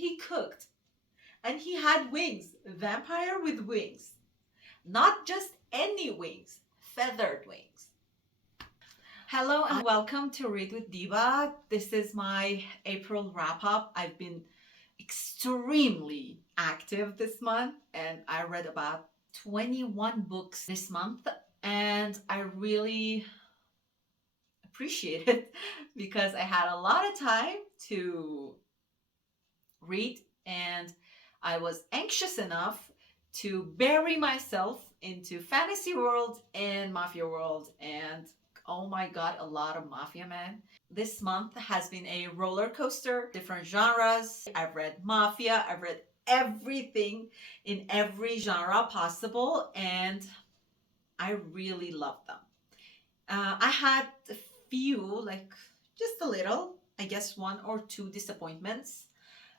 he cooked, and he had wings, vampire with wings. Not just any wings, feathered wings. Hello and welcome to Read with Diiibaaa. This is my April wrap up. I've been extremely active this month and I read about 21 books this month, and I really appreciate it because I had a lot of time to read, and I was anxious enough to bury myself into fantasy world and mafia world, and oh my god, a lot of mafia men. This month has been a roller coaster, different genres. I've read mafia, I've read everything in every genre possible, and I really love them. I had a few, like just a little, I guess one or two disappointments,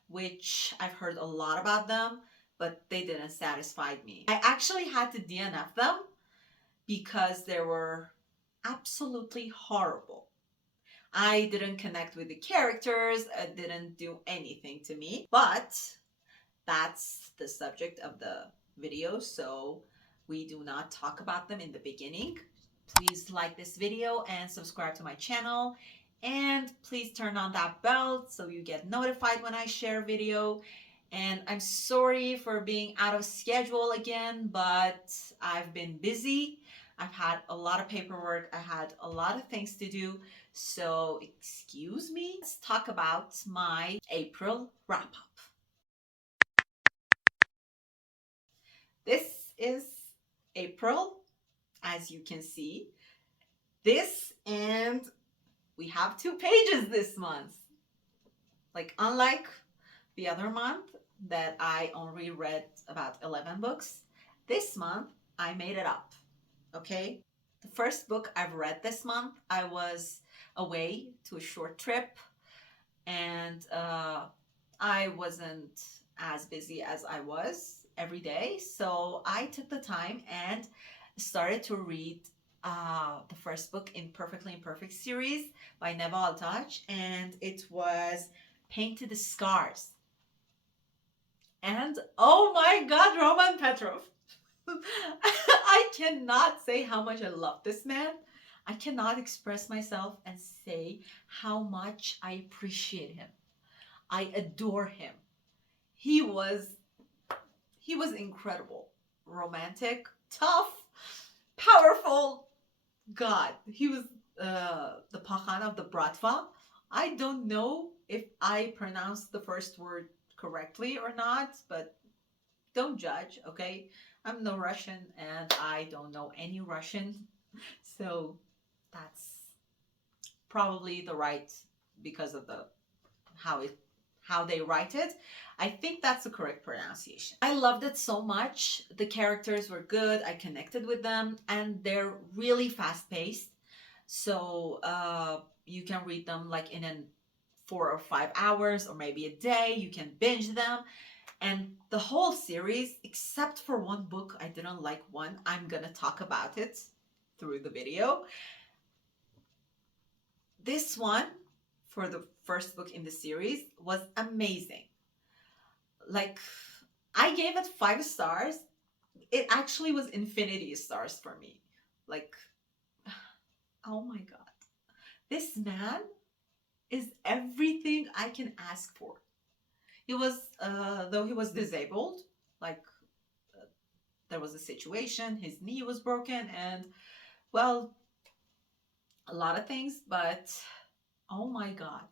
which I've heard a lot about them, but they didn't satisfy me. I actually had to DNF them because they were absolutely horrible. I didn't connect with the characters, it didn't do anything to me, but that's the subject of the video, so we do not talk about them in the beginning. Please like this video and subscribe to my channel, and please turn on that bell so you get notified when I share a video. And I'm sorry for being out of schedule again, but I've been busy. I've had a lot of paperwork, I had a lot of things to do, so excuse me. Let's talk about my April wrap up. This is April, as you can see. This, and we have 2 pages this month. Like, unlike the other month that I only read about 11 books, this month I made it up. Okay, the first book I've read this month, I was away to a short trip, and I wasn't as busy as I was every day, so I took the time and started to read the first book in Perfectly Imperfect series by Neva Altaj, and it was Painted the Scars. And oh my god, Roman Petrov. I cannot say how much I love this man. I cannot express myself and say how much I appreciate him. I adore him. He was incredible. Romantic, tough, powerful. God, he was the Pahan of the Bratva. I don't know if I pronounced the first word correctly or not, but don't judge, okay? I'm no Russian and I don't know any Russian, so that's probably the right, because of the how they write it. I think that's the correct pronunciation. I loved it so much. The characters were good. I connected with them, and they're really fast-paced. So you can read them like in 4 or 5 hours, or maybe a day. You can binge them. And the whole series, except for one book, I didn't like one. I'm gonna talk about it through the video. This one, for the first book in the series, was amazing. Like, I gave it 5 stars. It actually was infinity stars for me. Like, oh my god. This man is everything I can ask for. He was, though he was disabled, like, there was a situation, his knee was broken, and, well, a lot of things, but oh my god.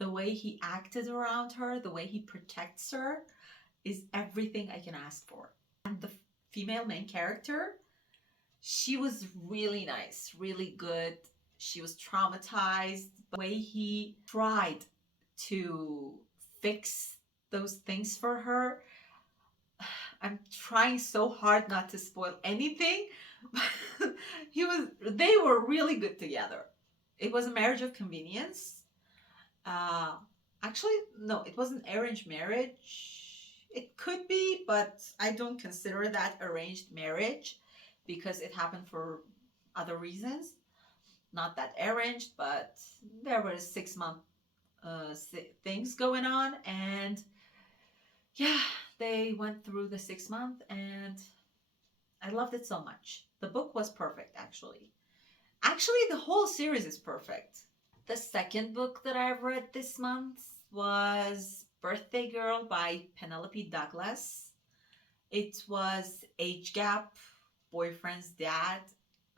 The way he acted around her, the way he protects her, is everything I can ask for. And the female main character, she was really nice, really good. She was traumatized. The way he tried to fix those things for her, I'm trying so hard not to spoil anything. They were really good together. It was a marriage of convenience. Actually, no, it wasn't arranged marriage. It could be, but I don't consider that arranged marriage because it happened for other reasons. Not that arranged, but there was a 6-month things going on, and yeah, they went through the 6 month, and I loved it so much. The book was perfect, actually. Actually, the whole series is perfect. The second book that I've read this month was Birthday Girl by Penelope Douglas. It was age gap, boyfriend's dad,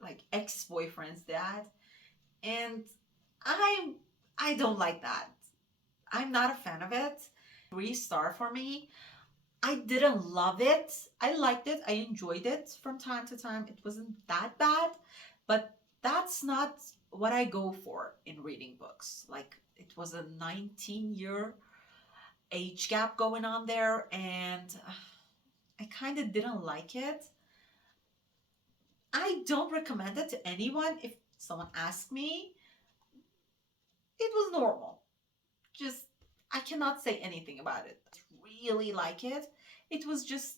like ex-boyfriend's dad, and I I don't like that. I'm not a fan of it. 3 star for me. I didn't love it. I liked it. I enjoyed it from time to time. It wasn't that bad, but that's not what I go for in reading books. Like, it was a 19-year age gap going on there, and I kind of didn't like it. I don't recommend it to anyone. If someone asked me, it was normal. Just, I cannot say anything about it. I really like it. It was just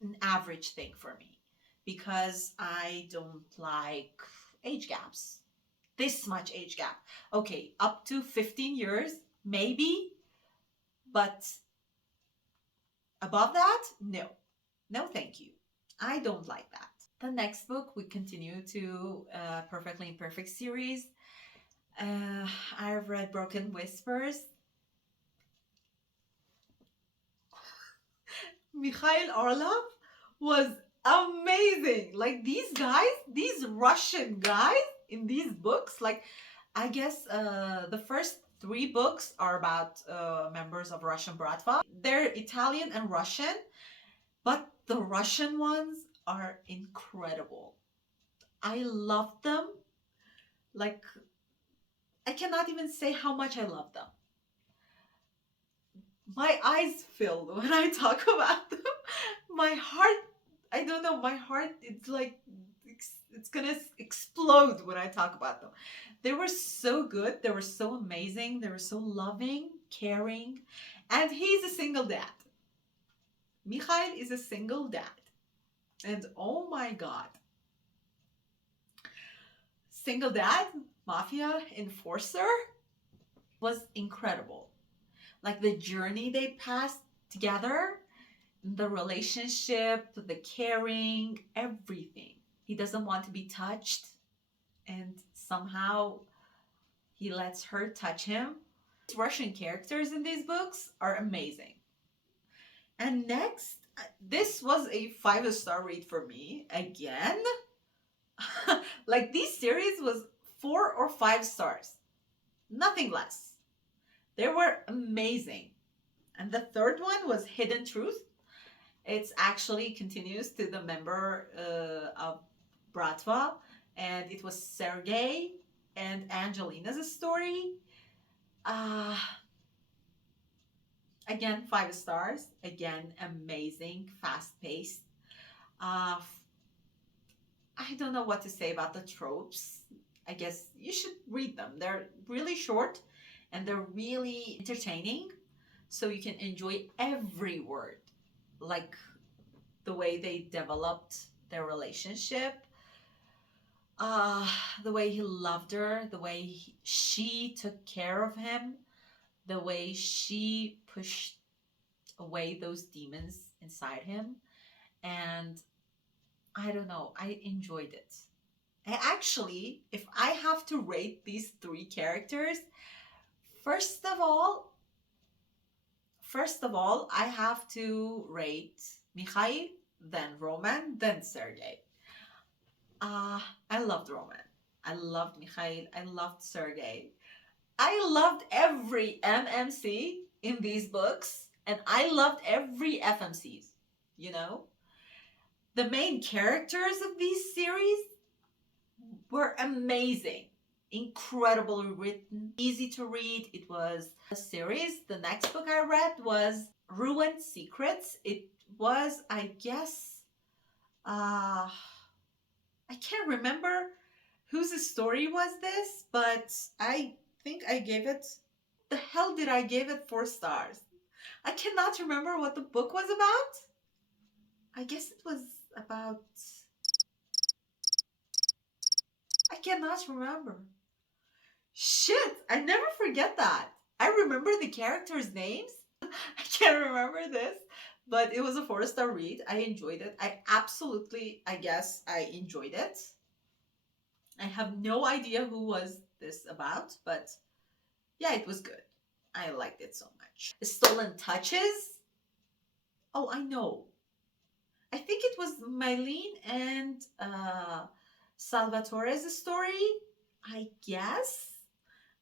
an average thing for me because I don't like age gaps. This much age gap. Okay, up to 15 years, maybe, but above that, no. No, thank you. I don't like that. The next book, we continue to Perfectly Imperfect series. I've read Broken Whispers. Mikhail Orlov was amazing. Like, these guys, these Russian guys in these books, like, I guess the first 3 books are about members of Russian Bratva. They're Italian and Russian, but the Russian ones are incredible. I love them. Like, I cannot even say how much I love them. My eyes fill when I talk about them. My heart, I don't know, my heart, it's like, it's gonna explode when I talk about them. They were so good. They were so amazing. They were so loving, caring. And he's a single dad. Mikhail is a single dad. And oh my God. Single dad, mafia enforcer was incredible. Like, the journey they passed together, the relationship, the caring, everything. He doesn't want to be touched, and somehow he lets her touch him. Russian characters in these books are amazing. And next, this was a 5-star read for me again. Like, this series was 4 or 5 stars, nothing less. They were amazing. And the third one was Hidden Truth. It's actually continues to the member of Bratva, and it was Sergey and Angelina's story. Uh, Again, 5 stars. Again, amazing, fast-paced. Uh, I don't know what to say about the tropes. I guess you should read them. They're really short and they're really entertaining, so you can enjoy every word. Like, the way they developed their relationship, uh, the way he loved her, the way she took care of him, the way she pushed away those demons inside him. And I don't know, I enjoyed it. And actually, if I have to rate these 3 characters, first of all, I have to rate Mikhail, then Roman, then Sergey. I loved Roman. I loved Mikhail. I loved Sergey. I loved every MMC in these books, and I loved every FMCs, you know? The main characters of these series were amazing. Incredibly written, easy to read. It was a series. The next book I read was Ruined Secrets. It was, I guess, I can't remember whose story was this, but I think I gave it, the hell did I give it 4 stars? I cannot remember what the book was about. I guess it was about, I cannot remember. Shit, I never forget that. I remember the characters' names. I can't remember this, but it was a 4-star read. I enjoyed it. I guess I enjoyed it. I have no idea who was this about, but yeah, it was good. I liked it so much. Stolen Touches. Oh, I know. I think it was Mylene and Salvatore's story. I guess.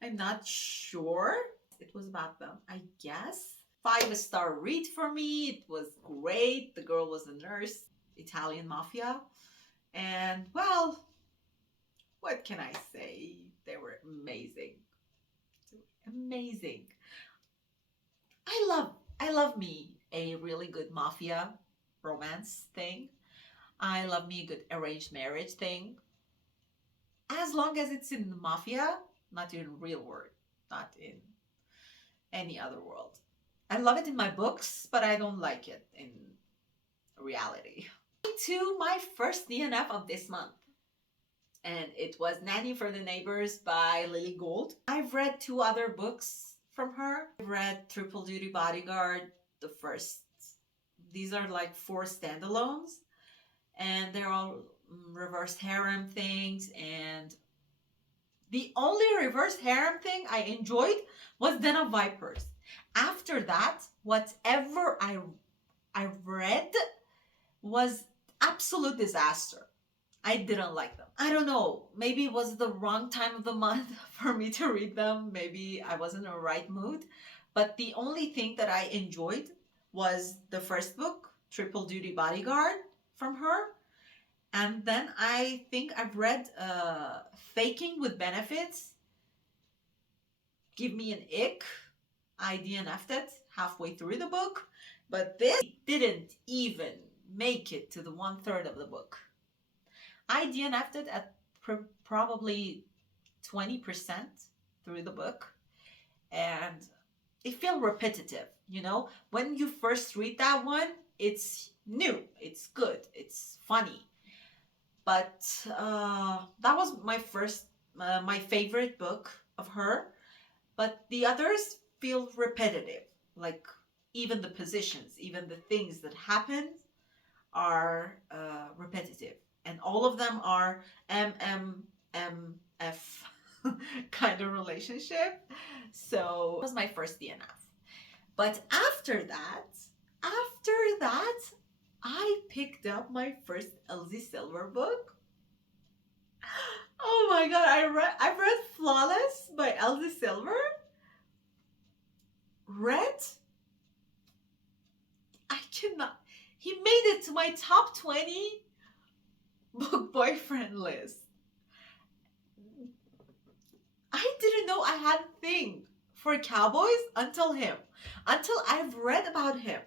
I'm not sure. It was about them, I guess. 5-star read for me. It was great. The girl was a nurse, Italian mafia. And well, what can I say? They were amazing. Amazing. I love me a really good mafia romance thing. I love me a good arranged marriage thing. As long as it's in the mafia, not in real world, not in any other world. I love it in my books, but I don't like it in reality. To my first DNF of this month. And it was Nanny for the Neighbors by Lily Gold. I've read 2 other books from her. I've read Triple Duty Bodyguard, the first. These are like 4 standalones. And they're all reverse harem things. And the only reverse harem thing I enjoyed was Den of Vipers. After that, whatever I read was absolute disaster. I didn't like them. I don't know. Maybe it was the wrong time of the month for me to read them. Maybe I was in the right mood. But the only thing that I enjoyed was the first book, Triple Duty Bodyguard, from her. And then I think I've read Faking with Benefits. Give me an ick. I DNF'd it halfway through the book. But this didn't even make it to the 1/3 of the book. I DNF'd it at probably 20% through the book. And it felt repetitive, you know? When you first read that one, it's new, it's good, it's funny. But that was my favorite book of her. But the others feel repetitive. Like even the positions, even the things that happen are repetitive. And all of them are MMMF kind of relationship. So it was my first DNF. But after that, I picked up my first Elsie Silver book. Oh my god, I've read Flawless by Elsie Silver. I cannot. He made it to my top 20 book boyfriend list. I didn't know I had a thing for Cowboys until I've read about him.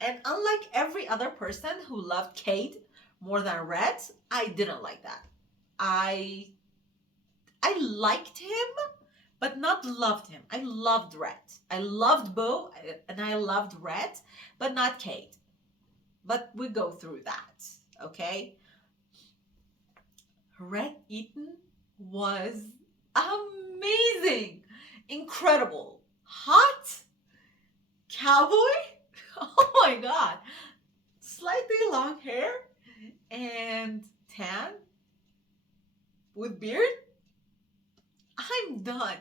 And unlike every other person who loved Cade more than Red, I didn't like that. I liked him, but not loved him. I loved Red. I loved Bo, and I loved Red, but not Cade. But we go through that, okay? Red Eaton was amazing, incredible, hot, cowboy. Oh my god, slightly long hair and tan with beard. I'm done.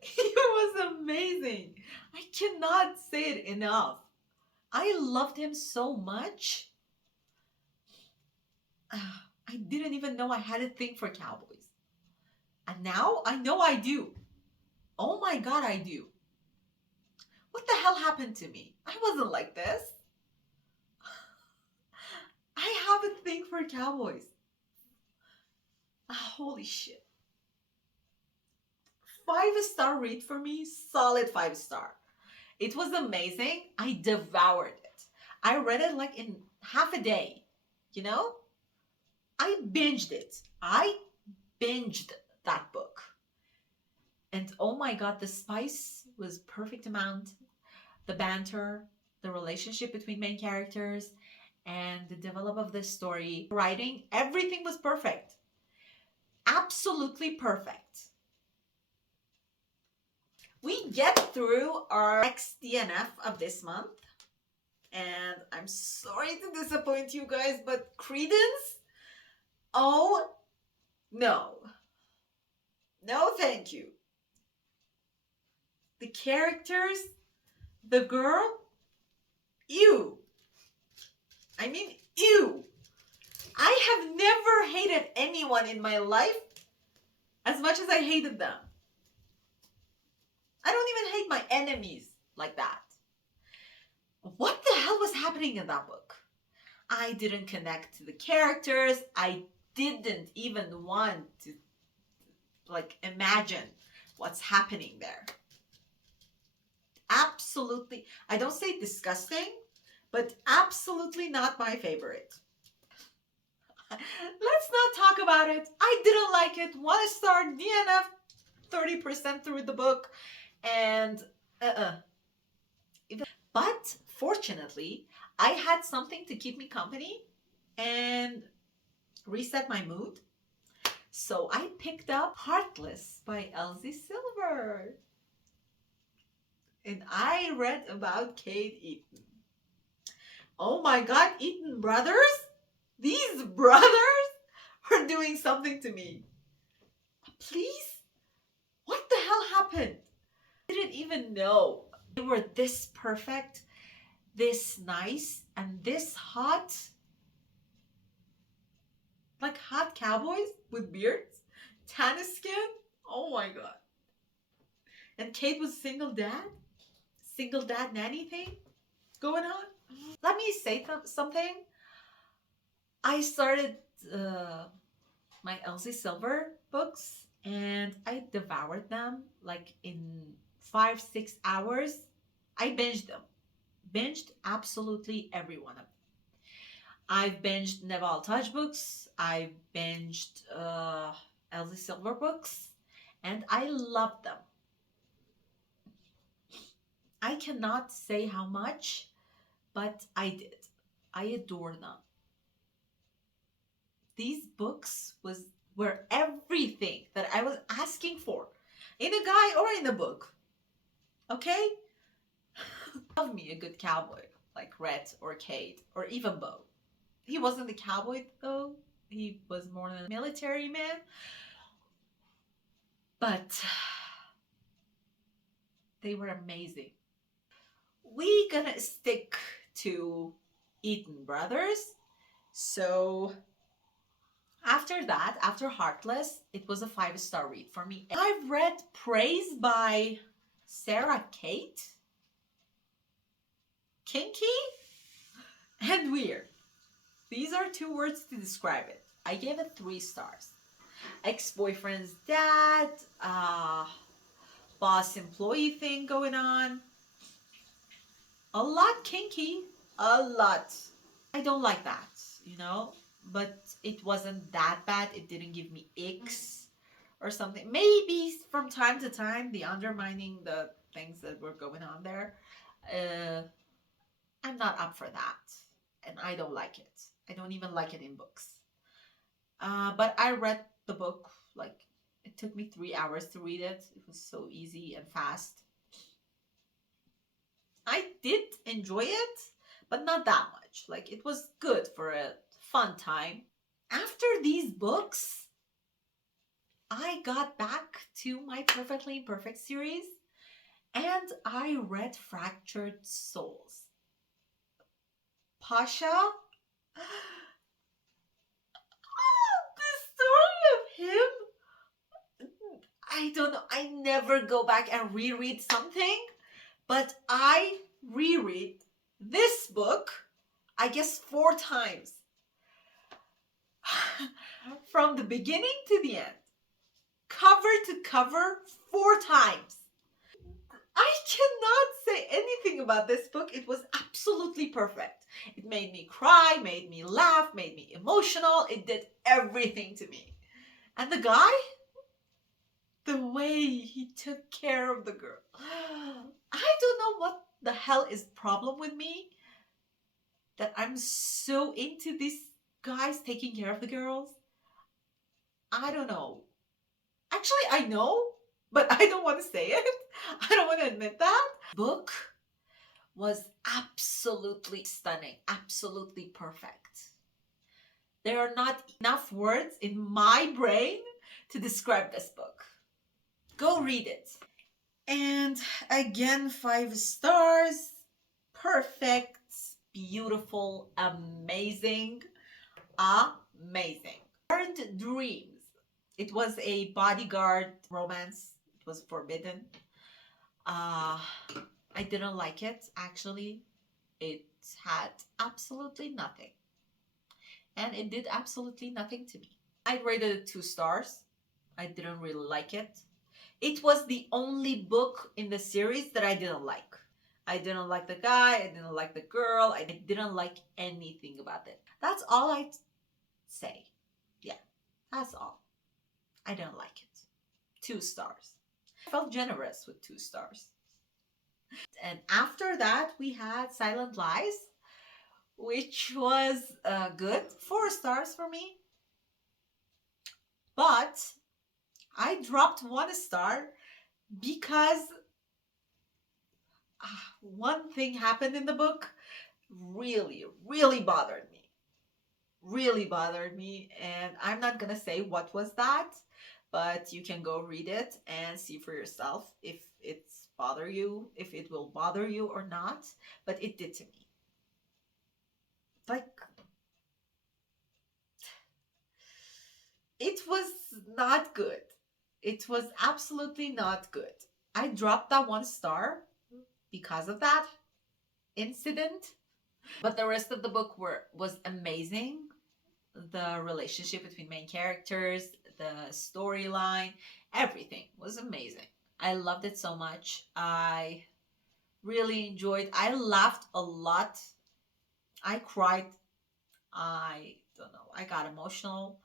He was amazing. I cannot say it enough. I loved him so much. I didn't even know I had a thing for Cowboys. And now I know I do. Oh my god, I do. What the hell happened to me? I wasn't like this. I have a thing for Cowboys. Holy shit. 5-star read for me, solid 5-star. It was amazing. I devoured it. I read it like in half a day, you know? I binged it. I binged that book. And oh my god, the spice was perfect amount. The banter, the relationship between main characters, and the development of this story. Writing, everything was perfect. absolutely perfect. We get through our next DNF of this month. And I'm sorry to disappoint you guys, but Credence? Oh, no. No, thank you. The characters, the girl, ew. I mean, ew. I have never hated anyone in my life as much as I hated them. I don't even hate my enemies like that. What the hell was happening in that book? I didn't connect to the characters. I didn't even want to imagine what's happening there. Absolutely, I don't say disgusting, but absolutely not my favorite. Let's not talk about it. I didn't like it. 1 star, DNF, 30% through the book, and But fortunately, I had something to keep me company and reset my mood. So I picked up Heartless by Elsie Silver. And I read about Kate Eaton. Oh my God, Eaton brothers? These brothers are doing something to me. Please? What the hell happened? I didn't even know they were this perfect, this nice, and this hot. Like hot cowboys with beards, tan skin. Oh my God. And Kate was single dad nanny thing going on. Let me say something. I started my Elsie Silver books and I devoured them like in 5-6 hours. I binged absolutely every one of them. I've binged Neval Touch books. I've binged Elsie Silver books, and I love them. I cannot say how much, but I did. I adore them. These books were everything that I was asking for in a guy or in a book. Okay? Love me a good cowboy like Rhett or Kate or even Bo. He wasn't a cowboy though. He was more than a military man. But they were amazing. We gonna stick to Eaton Brothers. So after that, after Heartless, it was a 5-star read for me. I've read Praise by Sarah Kate, Kinky, and Weird. These are 2 words to describe it. I gave it 3 stars. Ex-boyfriend's dad, boss employee thing going on. A lot kinky, a lot. I don't like that, but it wasn't that bad. It didn't give me icks or something. Maybe from time to time, the undermining the things that were going on there. I'm not up for that, and I don't like it. I don't even like it in books. But I read the book, it took me 3 hours to read it. It was so easy and fast. I did enjoy it, but not that much. It was good for a fun time. After these books, I got back to my Perfectly Imperfect series and I read Fractured Souls. Pasha, the story of him, I don't know. I never go back and reread something, but I reread this book, I guess 4 times. From the beginning to the end. Cover to cover 4 times. I cannot say anything about this book. It was absolutely perfect. It made me cry, made me laugh, made me emotional. It did everything to me. And the guy, the way he took care of the girl. I don't know what the hell is the problem with me that I'm so into these guys taking care of the girls. I don't know. Actually, I know, but I don't want to say it. I don't want to admit that. Book was absolutely stunning, absolutely perfect. There are not enough words in my brain to describe this book. Go read it. And again, 5 stars. Perfect, beautiful, amazing, amazing. Earned Dreams. It was a bodyguard romance. It was forbidden. Uh, I didn't like it, actually. It had absolutely nothing. And it did absolutely nothing to me. I rated it 2 stars. I didn't really like it. It was the only book in the series that I didn't like. I didn't like the guy, I didn't like the girl, I didn't like anything about it. That's all I'd say. Yeah, that's all. I didn't like it. 2 stars. I felt generous with 2 stars. And after that, we had Silent Lies, which was good. 4 stars for me. But I dropped 1 star because one thing happened in the book really, really bothered me. Really bothered me. And I'm not going to say what was that, but you can go read it and see for yourself if if it will bother you or not. But it did to me. Like, it was not good. It was absolutely not good. I dropped that 1 star because of that incident. But the rest of the book was amazing. The relationship between main characters, the storyline, everything was amazing. I loved it so much. I really enjoyed. I laughed a lot. I cried. I don't know. I got emotional.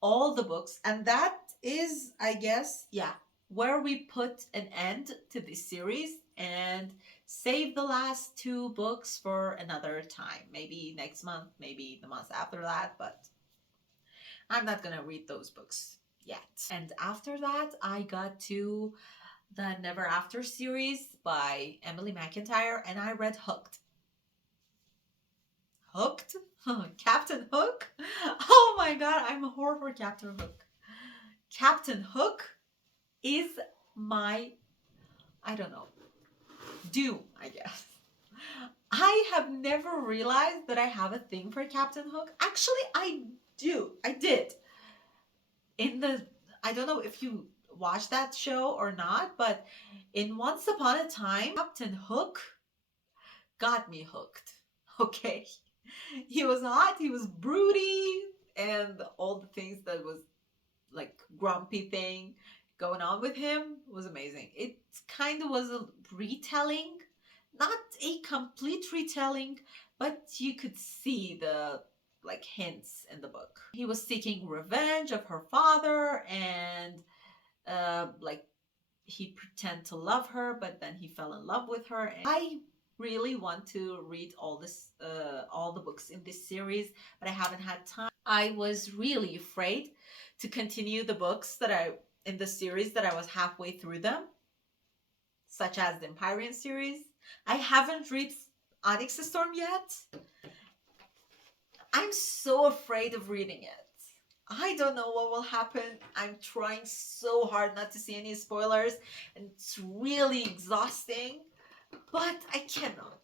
All the books, and that is, I guess, yeah, where we put an end to this series and save the last 2 books for another time. Maybe next month, maybe the month after that, but I'm not gonna read those books yet. And after that, I got to the Never After series by Emily McIntyre, and I read Hooked. Hooked? Captain Hook? Oh my god, I'm a whore for Captain Hook. Captain Hook is my, I don't know, doom, I guess. I have never realized that I have a thing for Captain Hook. Actually, I do. I did. I don't know if you watched that show or not, but in Once Upon a Time, Captain Hook got me hooked. Okay? He was hot, he was broody, and all the things that was like grumpy thing going on with him was amazing. It kind of was a retelling, not a complete retelling, but you could see the like hints in the book. He was seeking revenge of her father, and like he pretended to love her, but then he fell in love with her. And I really want to read all the books in this series, but I haven't had time. I was really afraid to continue the books in the series that I was halfway through them, such as the Empyrean series. I haven't read Onyx Storm yet. I'm so afraid of reading it. I don't know what will happen. I'm trying so hard not to see any spoilers, and it's really exhausting, but I cannot.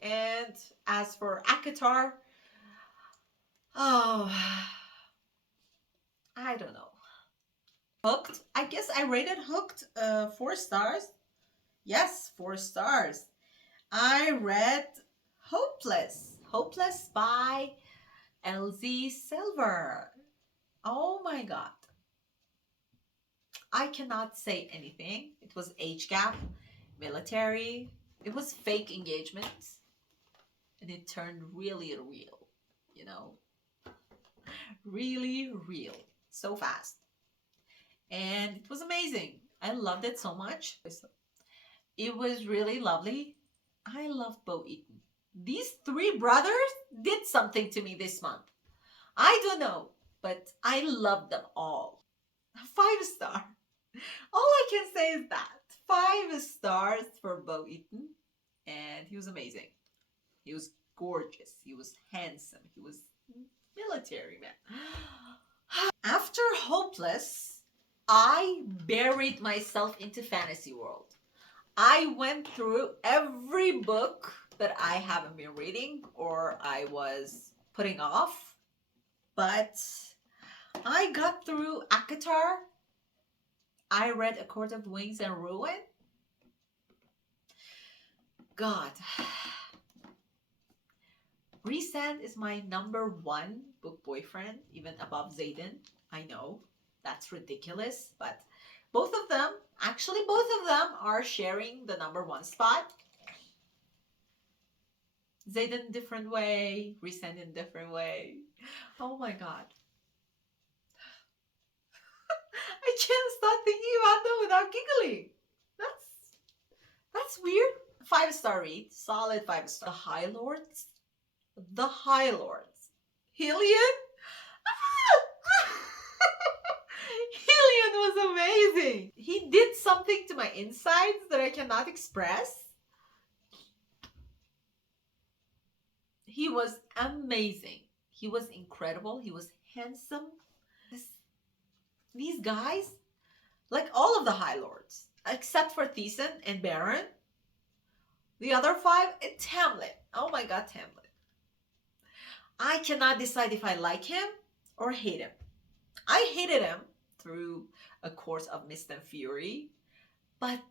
And as for ACOTAR, oh, I don't know. Hooked. I guess I rated Hooked 4 stars. Yes, 4 stars. I read Hopeless. Hopeless by LZ Silver. Oh my god. I cannot say anything. It was age gap, military. It was fake engagements. And it turned really real, you know? Really real. So fast. And it was amazing. I loved it so much. It was really lovely. I love Bo Eaton. These 3 brothers did something to me this month. I don't know. but I love them all. 5 star. All I can say is that 5 stars for Bo Eaton, and he was amazing. He was gorgeous. He was handsome. He was military man. After Hopeless, I buried myself into fantasy world. I went through every book that I haven't been reading or I was putting off, but I got through Akatar. I read A Court of Wings and Ruin. God. Rhysand is my #1 book boyfriend, even above Xaden. I know, that's ridiculous, but both of them are sharing the #1 spot. Xaden different way, Rhysand in different way. Oh my god. I can't stop thinking about them without giggling. That's weird. 5-star read, solid 5-star. The High Lords. The High Lords. Hillian? Hillian was amazing. He did something to my insides that I cannot express. He was amazing. He was incredible. He was handsome. These guys, like all of the High Lords, except for Thiessen and Baron, the other 5, and Tamlin. Oh my god, Tamlin. I cannot decide if I like him or hate him. I hated him through A Court of Mist and Fury, but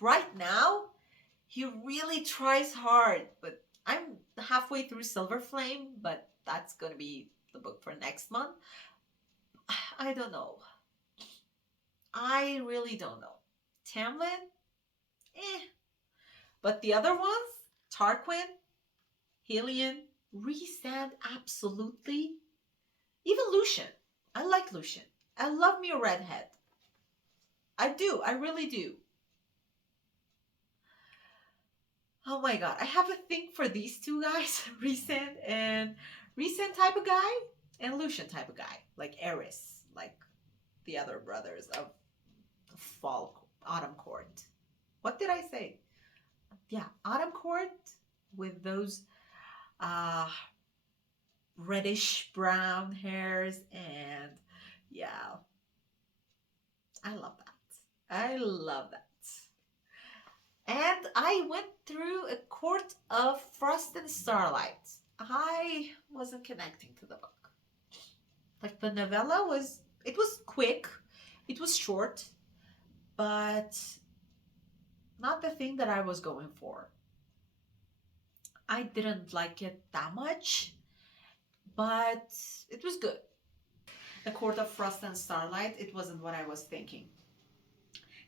right now, he really tries hard. But I'm halfway through Silver Flame, but that's gonna be the book for next month. I don't know. I really don't know. Tamlin? But the other ones, Tarquin, Hillian, Rhysand, absolutely. Even Lucian. I like Lucian. I love me a redhead. I do. I really do. Oh my god. I have a thing for these two guys. Rhysand type of guy and Lucian type of guy. Like Eris. Like the other brothers of Autumn Court. What did I say? Yeah, Autumn Court with those reddish brown hairs, and yeah, I love that. I love that. And I went through A Court of Frost and Starlight. I wasn't connecting to the book. Like the novella was quick, it was short, but not the thing that I was going for. I didn't like it that much, but it was good. The Court of Frost and Starlight, it wasn't what I was thinking.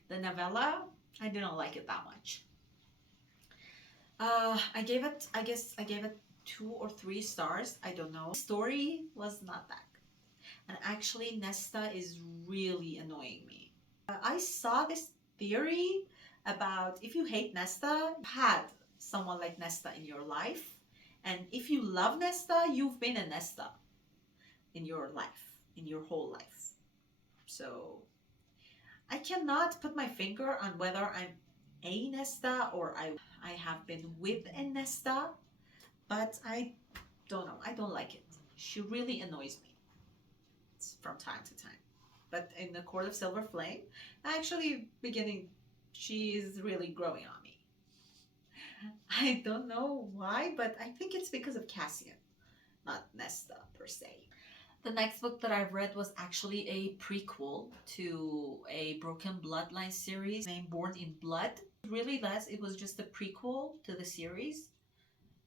The novella, I didn't like it that much. I gave it 2 or 3 stars. I don't know. The story was not that good. And actually, Nesta is really annoying me. I saw this theory about if you hate Nesta, you had someone like Nesta in your life. And if you love Nesta, you've been a Nesta in your life, in your whole life. So I cannot put my finger on whether I'm a Nesta or I have been with a Nesta, but I don't know. I don't like it. She really annoys me from time to time. But in the Court of Silver Flame, actually she is really growing on me. I don't know why, but I think it's because of Cassian, not Nesta per se. The next book that I've read was actually a prequel to a Broken Bloodline series named Born in Blood. Really less, it was just a prequel to the series.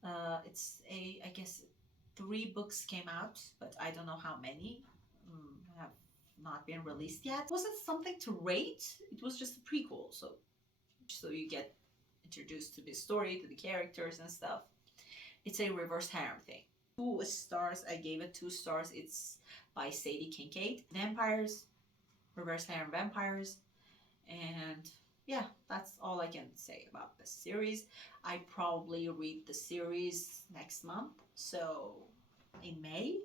I guess 3 books came out, but I don't know how many have not been released yet. It wasn't something to rate, it was just a prequel, so you get introduced to the story, to the characters and stuff. It's a reverse harem thing. 2 stars, I gave it 2 stars. It's by Sadie Kincaid. Vampires, reverse harem vampires, and yeah, that's all I can say about this series. I probably read the series next month, so in May.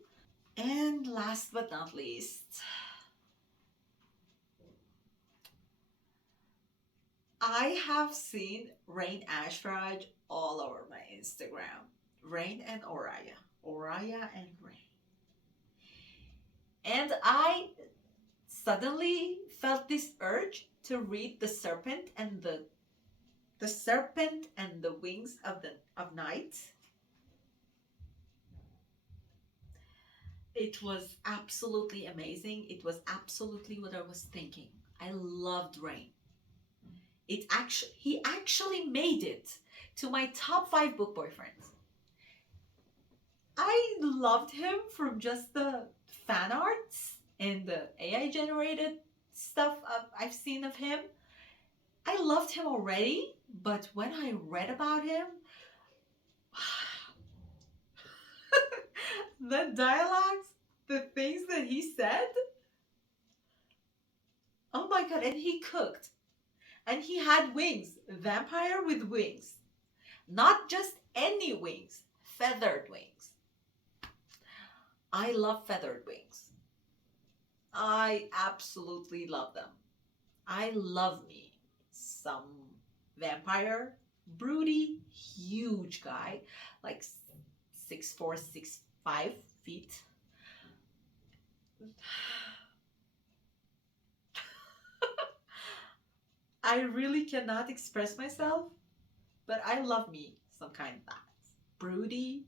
And last but not least, I have seen Rain Ashraj all over my Instagram. Rain and Oraya. Oraya and Rain. And I suddenly felt this urge to read the serpent and the wings of night. It was absolutely amazing. It was absolutely what I was thinking. I loved Rain. He actually made it to my top 5 book boyfriends. I loved him from just the fan arts and the AI generated stuff I've seen of him. I loved him already, but when I read about him, the dialogues, the things that he said, oh my god, and he cooked. And he had wings, vampire with wings. Not just any wings, feathered wings. I love feathered wings. I absolutely love them. I love me some vampire, broody, huge guy, like 6'4", 6'5" feet. I really cannot express myself, but I love me some kind of that. Broody,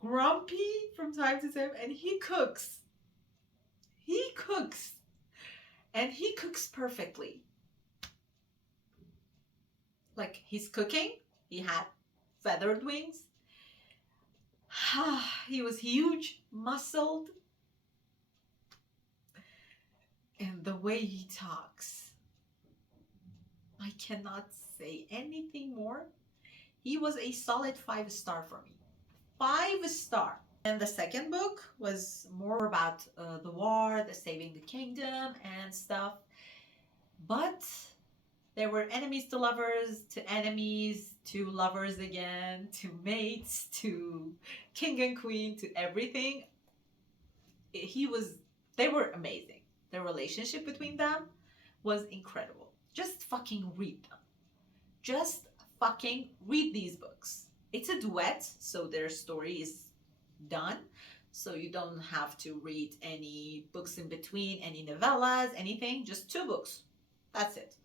grumpy from time to time, and he cooks. He cooks. And he cooks perfectly. Like he's cooking, he had feathered wings. He was huge, muscled. And the way he talks, I cannot say anything more. He was a solid 5-star for me. 5-star. And the second book was more about the war, the saving the kingdom and stuff. But there were enemies to lovers, to enemies, to lovers again, to mates, to king and queen, to everything. They were amazing. The relationship between them was incredible. Just fucking read them. Just fucking read these books. It's a duet, so their story is done. So you don't have to read any books in between, any novellas, anything. Just 2 books. That's it.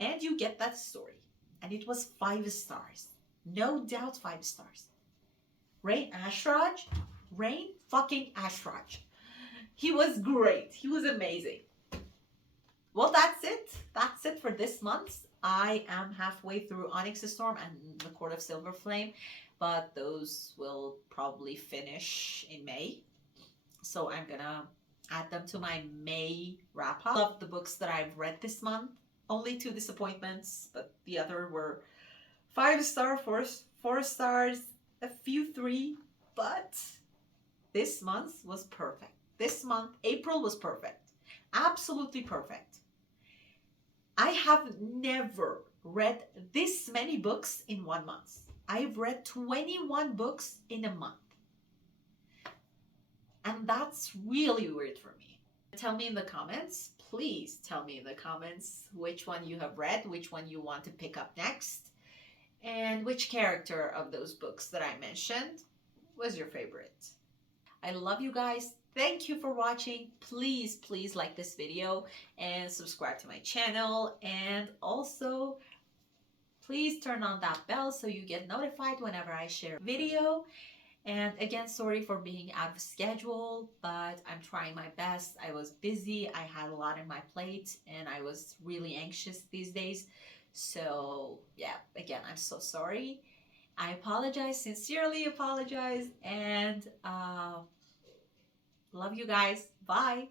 And you get that story. And it was 5 stars. No doubt 5 stars. Rain Ashraj. Rain fucking Ashraj. He was great. He was amazing. Well, that's it. That's it for this month. I am halfway through Onyx Storm and The Court of Silver Flame, but those will probably finish in May. So I'm gonna add them to my May wrap-up. Love the books that I've read this month. Only 2 disappointments, but the other were 5-star, 4 stars, a few 3, but this month was perfect. This month, April was perfect. Absolutely perfect. I have never read this many books in 1 month. I've read 21 books in a month. And that's really weird for me. Tell me in the comments, please tell me in the comments which one you have read, which one you want to pick up next, and which character of those books that I mentioned was your favorite. I love you guys. Thank you for watching. Please, please like this video and subscribe to my channel. And also, please turn on that bell so you get notified whenever I share a video. And again, sorry for being out of schedule, but I'm trying my best. I was busy. I had a lot on my plate and I was really anxious these days. So yeah, again, I'm so sorry. I apologize, sincerely apologize, and love you guys. Bye.